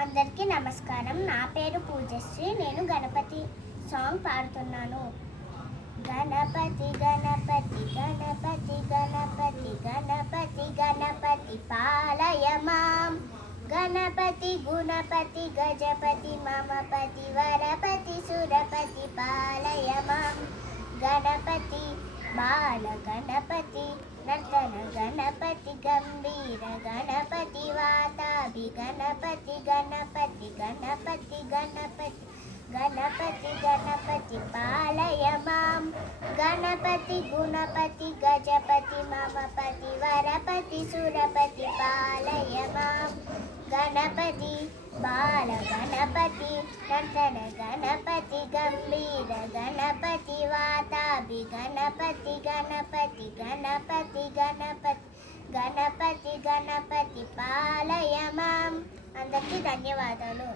అందరికీ నమస్కారం. నా పేరు పూజశ్రీ. నేను గణపతి సాంగ్ పాడుతున్నాను. గణపతి గణపతి గణపతి గణపతి గణపతి గణపతి పాలయ మాం. గణపతి గుణపతి గజపతి మమపతి వరపతి సురపతి పాలయ మాం. గణపతి బాల గణపతి నర్తన గణపతి గంభీర గణపతి వాతాభి గణపతి గణపతి గణపతి గణపతి గణపతి గణపతి పాలయ మాం. గణపతి గుణపతి గజపతి మమపతి వరపతి సురపతి పాలయ మాం. గణపతి బాల గణపతి నర్తన గణపతి గంభీర గణపతి వాతాభి గణపతి గణపతి గణపతి గణపతి గణపతి గణపతి పాలయ మాం. అందరికీ ధన్యవాదాలు.